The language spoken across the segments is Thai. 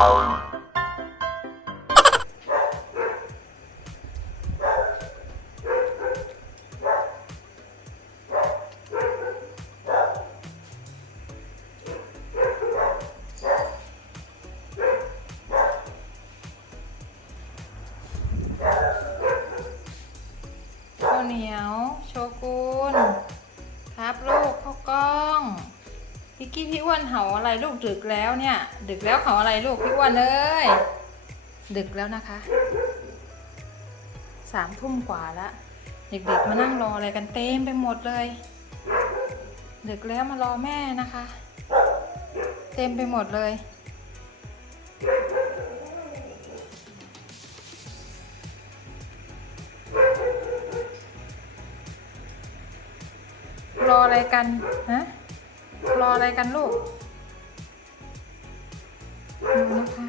ข้ กี้พี่อ้วนเห่าอะไรลูกดึกแล้วเนี่ย ดึกแล้วเห่าอะไรลูกพี่อ้วนเอ้ยดึกแล้วนะคะสามทุ่มกว่าแล้วเด็กๆมานั่งรออะไรกันเต็มไปหมดเลย ดึกแล้วมารอแม่นะคะ เต็มไปหมดเลย รออะไรกันฮะ รออะไรกันลูกดูนะคะ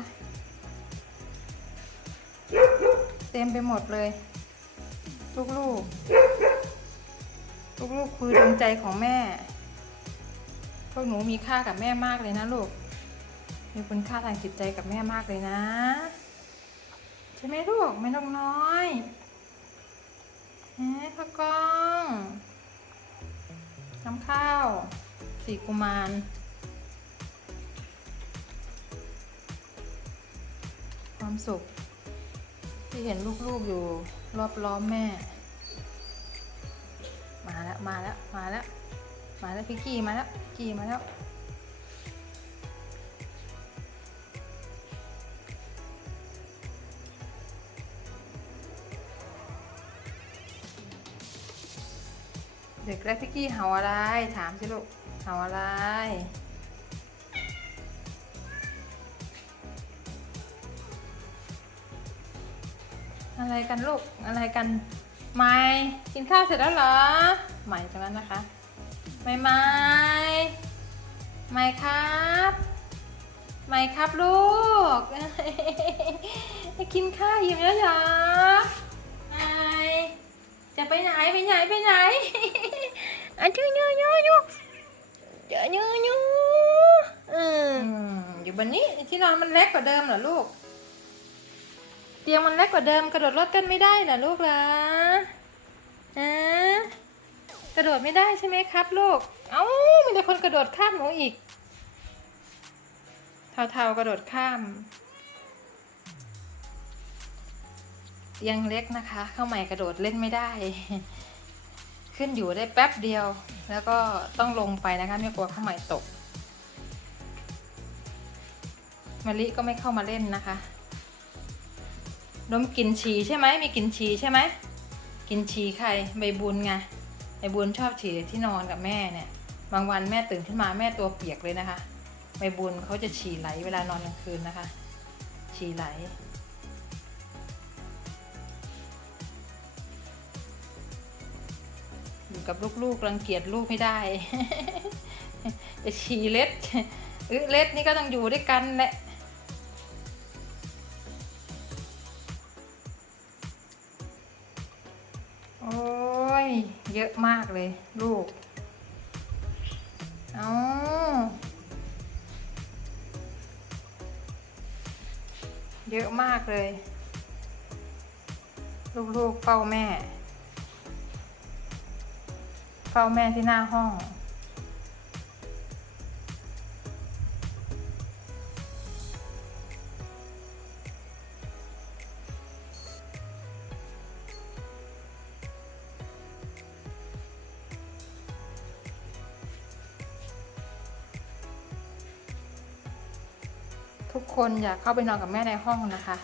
เต็มไปหมดเลย ลูกลูกลูกลูกๆคือดวงใจของแม่ พวกหนูมีค่ากับแม่มากเลยนะลูก มีคุณค่าทางจิตใจกับแม่มากเลยนะ ใช่ไหมลูกไม่ต้องน้อยเฮ้พ่อกล้องน้ำข้าว สีกุมารความสุข ที่เห็นลูกๆอยู่รอบล้อมแม่ มาแล้ว มาแล้ว มาแล้ว มาแล้วพี่กี้มาแล้วกี้มาแล้วเด็กแล้วพี่กี้เห่าอะไร ถามสิลูก เห่าอะไร อะไรกันลูก อะไรกัน ไม่ กินข้าวเสร็จแล้วเหรอ ใหม่จังนั้นนะคะ ไม่ไม่ไม่ครับไม่ครับลูก กินข้าวอิ่มแล้วเหรอไม่จะไปไหน ไปไหน ไปไหนอะยูยูยูยูเจอยูยูอืมอยู่บนนี้ที่นอนมันเล็กกว่าเดิมเหรอลูก เตียงมันเล็กกว่าเดิม กระโดดรถกันไม่ได้เหรอลูกเหรอฮะกระโดดไม่ได้ใช่ไหมครับลูก เอ้ามีแต่คนกระโดดข้ามหนูอีกเทาๆกระโดดข้ามเตียงเล็กนะคะ เข้าใหม่กระโดดเล่นไม่ได้ ขึ้นอยู่ได้แป๊บเดียว แล้วก็ต้องลงไปนะคะไม่กลัวข้าวใหม่ตกมะลิก็ไม่เข้ามาเล่นนะคะดมกลินฉี่ใช่ไหมมีกลินฉี่ใช่ไหมกลินฉี่ใครใบบุญไงใบบุญชอบฉี่ที่นอนกับแม่เนี่ย บางวันแม่ตื่นขึ้นมาแม่ตัวเปียกเลยนะคะใบบุญเขาจะฉี่ไหลเวลานอนกลางคืนนะคะ ฉี่ไหล กับลูกๆรังเกียจลูกไม่ได้จะฉี่เล็ดเอึเล็ดนี่ก็ต้องอยู่ด้วยกันแหละโอ้ย เยอะมากเลยลูก เอาเยอะมากเลย ลูกๆเฝ้าแม่ เฝ้าแม่ที่หน้าห้อง ทุกคนอยากเข้าไปนอนกับแม่ในห้องนะคะ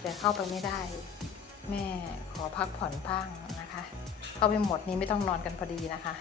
แต่เข้าไปไม่ได้ แม่ขอพักผ่อนบ้าง เข้าไปหมดนี้ไม่ต้องนอนกันพอดีนะคะ